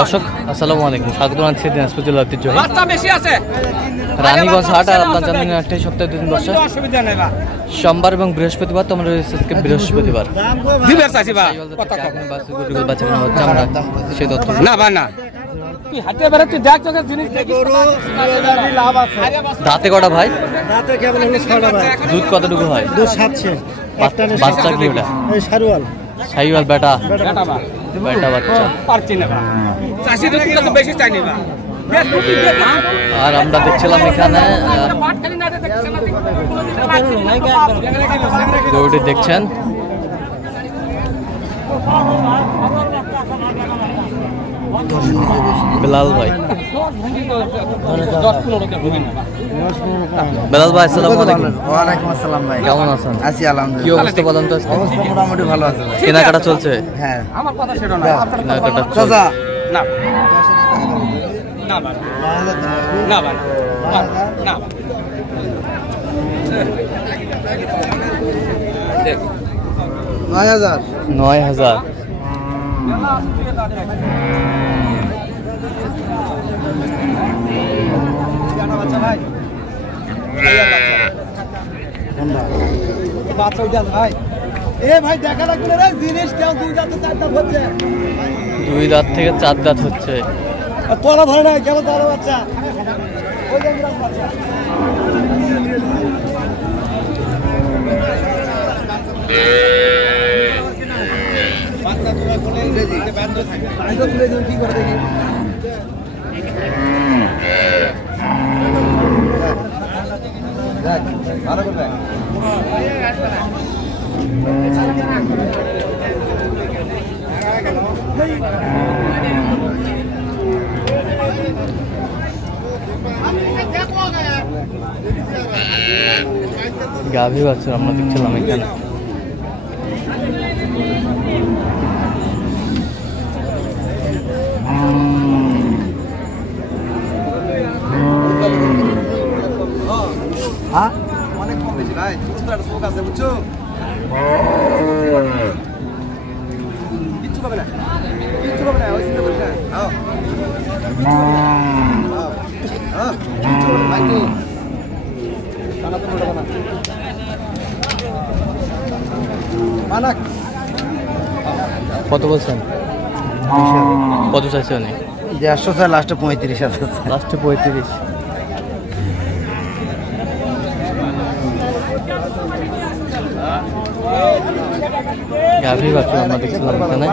দর্শক আসসালামু আলাইকুম, স্বাগত জানাচ্ছি দিনাজপুর জেলার ঐতিহ্যবাহী রানীগঞ্জ হাট আর আপনার জানেন একটা সপ্তাহে 2 দিন বসে সোমবার এবং বৃহস্পতিবার। তো আমরা আজকে বৃহস্পতিবার সেই তথ্য দাঁতে কটা ভাই? দুধ কতটুকু হয়? বাচ্চা কি ওটা? শাহিওয়াল বেটা বাচ্চা। আর আমরা দেখছিলাম এখানে গরুটি দেখছেন বেলাল ভাই। বেলাল ভাই আসসালামু আলাইকুম। ওয়ালাইকুম আসসালাম ভাই, কেমন আছেন? আছি আলহামদুলিল্লাহ। কি অবস্থা বলেন তো? অবস্থা মোটামুটি ভালো আছে ভাই। কেনাকাটা চলছে? হ্যাঁ আমার কথা সেটা না, কেনাকাটা চাচা না না না না 9,000। দুই দাঁত থেকে 4 দাঁত হচ্ছে। তোরা ধরে না কেন তোরা বাচ্চা ভালো করবে গাভী বাচ্চা আমরা দেখছিলাম এখানে। অনেক কম বেশি ভাই, শোক আছে বুঝছো, কিচ্ছু পাবে না, কিচ্ছু পাবে না, ওই চিন্তা করিস না। কত বলছেন? কত চাইছে উনি? 150 চাই, লাস্টে 35,000। লাস্টে 35। গাভী বাচ্চা আমরা দেখছিলাম এখানে।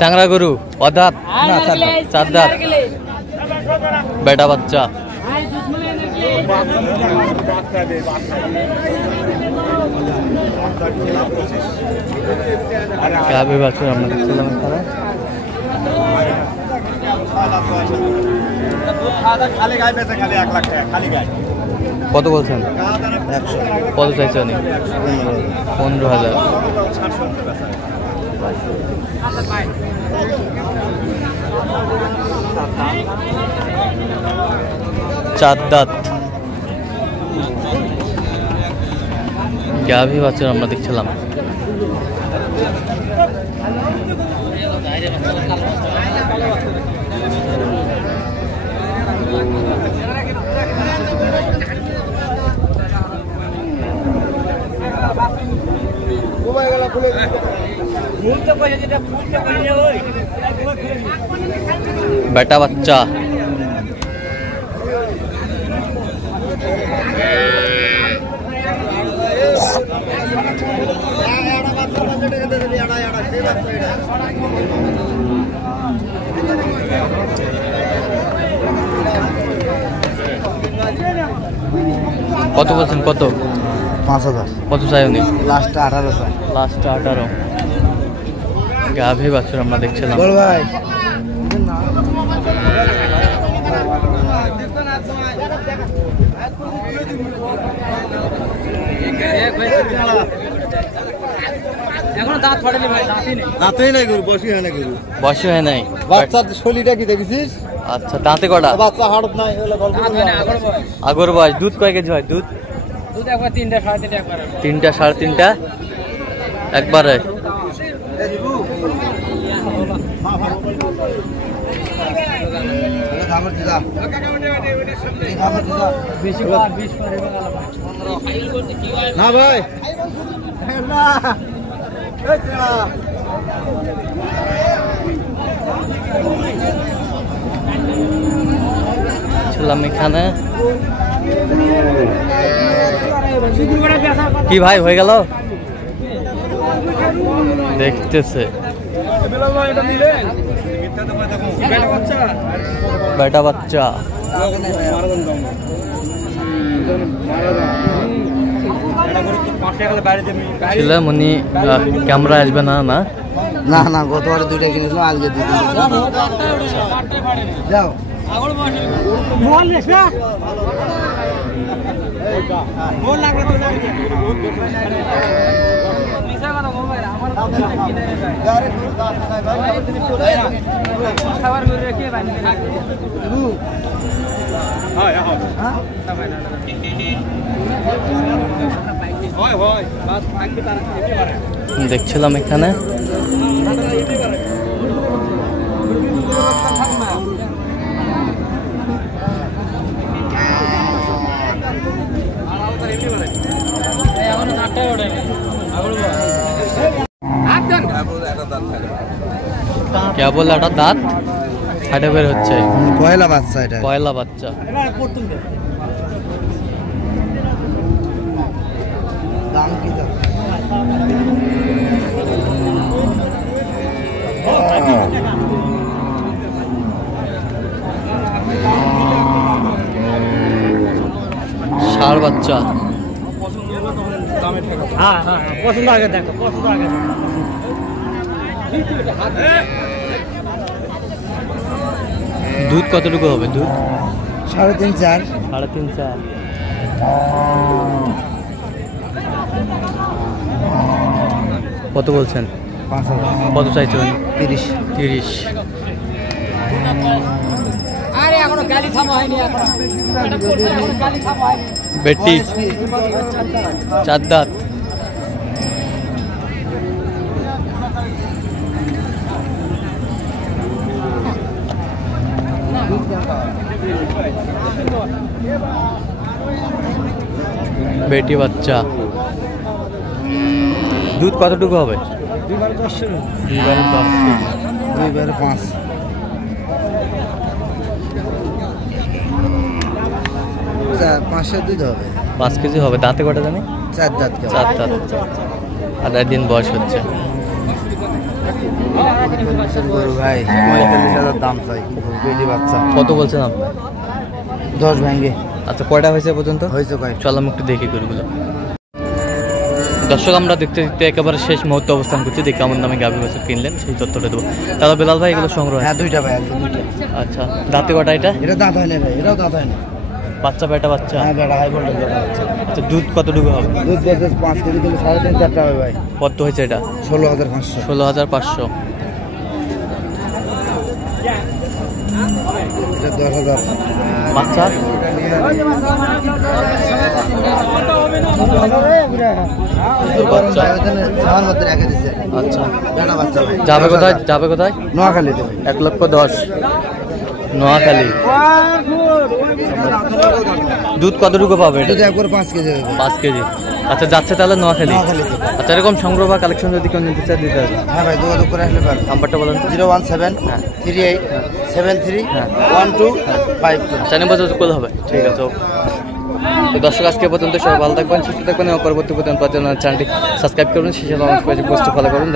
চ্যাংড়া গরু অদাঁত না 4 দাঁত বেটা বাচ্চা। গাভী বাচ্চা আমরা দেখছিলাম এখানে। কত বলছেন? 100। কত চাইছে উনি? 15,000। চার দাঁত গাভী বাচ্চা আমরা দেখছিলাম। बेटा बच्चा কত বলছেন? কত? 5,000। কত চাই উনি? লাস্ট 18 চাই। লাস্ট 18। গাভী বাছুর আমরা দেখছিলাম। বল ভাই এখনো দাঁত ফাটেনি ভাই, দাঁতই নেই। দাঁতেই নাই গরু, বসি হয় না গরু। বয়স হয় নাই। বাচ্চার শরীরটা কি দেখেছিস? আচ্ছা, দাঁতে কটা? বাচ্চা হাড়ত নাই, এগুলো গল্প দাঁত হয় না, আগর বয়স। আগর বয়স। দুধ কয় কেজি হয়? দুধ দুধ একবার 3টা 3.5 একবার। 3টা 3.5টা একবারে। বেশি পার 20 পার এবার আলাদা। না ভাই না ছিলাম এখানে। কি ভাই হয়ে গেল? দেখতেছে বেটা বাচ্চা। ছিলাম উনি ক্যামেরা আসবে না? না না না, গতবারে দুইটা কিনেছিলাম, আজকে দুটো যাও। দেখছিলাম এখানে। কেবল একটা দাঁত হাটে বের হচ্ছে। পয়লা বাচ্চা এটা। পয়লা বাচ্চা। দাম কি দাম? ষাঁড় বাচ্চা। হ্যাঁ হ্যাঁ, পছন্দ আগে দেখো, পছন্দ আগে। দুধ কতটুকু হবে? দুধ 3.5 4। 3.5 4। কত বলছেন? 5,000। কত চাইছেন? 30। 30। আরে এখনো গালি থামা হয়নি, এখনো গালি থামা হয়নি। বেটি 4 দাঁত। বেটি বাচ্চা। দুধ কতটুকু হবে? 2 10 2 10। 2 5। 5 দুধ হবে। 5 কেজি হবে। দাঁতে কটা জানি? 4 দাঁত। 4 দাঁত। আড়াই দিন বয়স হচ্ছে। গরু ভাই 45,000 দাম চাই। বেটি বাচ্চা। কত বলছেন আপনি? 10 ভাঙ্গে আচ্ছা, কয়টা হয়েছে পর্যন্ত? হয়েছে কয়? চল আমি একটু দেখি গরুগুলো। দর্শক, আমরা দেখতে দেখতে একেবারে শেষ মুহূর্তে অবস্থান করছি। দেখে কেমন দামে গাভী বাছুর কিনলেন সেই তথ্যটা দেবো। তাহলে বেলাল ভাই এগুলো সংগ্রহ? হ্যাঁ, দুইটা ভাই, আজকে দুইটা। আচ্ছা, দাঁতে কটা এটা? এটা দাঁত হয় না ভাই, এটাও দাঁত হয় না। বাচ্চা বেটা বাচ্চা? হ্যাঁ বেটা, হাই ভোল্টেজ বাচ্চা। আচ্ছা, দুধ কতটুকু হবে? দুধ বেঁচে 5 কেজি, কিন্তু 3.5 4টা হবে ভাই। কত হয়েছে এটা? 16,500। 16,500। এটা 10,000। বাচ্চা? আমার মধ্যে রেখে দিছে। আচ্ছা, বেটা বাচ্চা ভাই। যাবে কোথায়? যাবে কোথায়? নোয়াখালীতে ভাই। 1,10,000 নোয়াখালী। দুধ কতটুকু পাবে এটা? দুধ একবার 5 কেজি হবে। 5 কেজি। আচ্ছা, যাচ্ছে তাহলে নোয়াখালী। নোয়াখালীতে। আচ্ছা, এরকম সংগ্রহ বা কালেকশন যদি কেউ নিতে চায় দিতে হবে। হ্যাঁ ভাই, যোগাযোগ করে আসলে পারবে। নাম্বারটা বলেন তো। 017 38 73 12 52। চ্যানেল যোগাযোগ করলে হবে। ঠিক আছে। তো দর্শক, আজকে পর্যন্ত সবাই ভালো থাকবেন, সুস্থ থাকবেন এবং পরবর্তী পর্যন্ত চ্যানেলটি সাবস্ক্রাইব করবেন। সেই সাথে আমাদের পোস্ট ফলো করুন।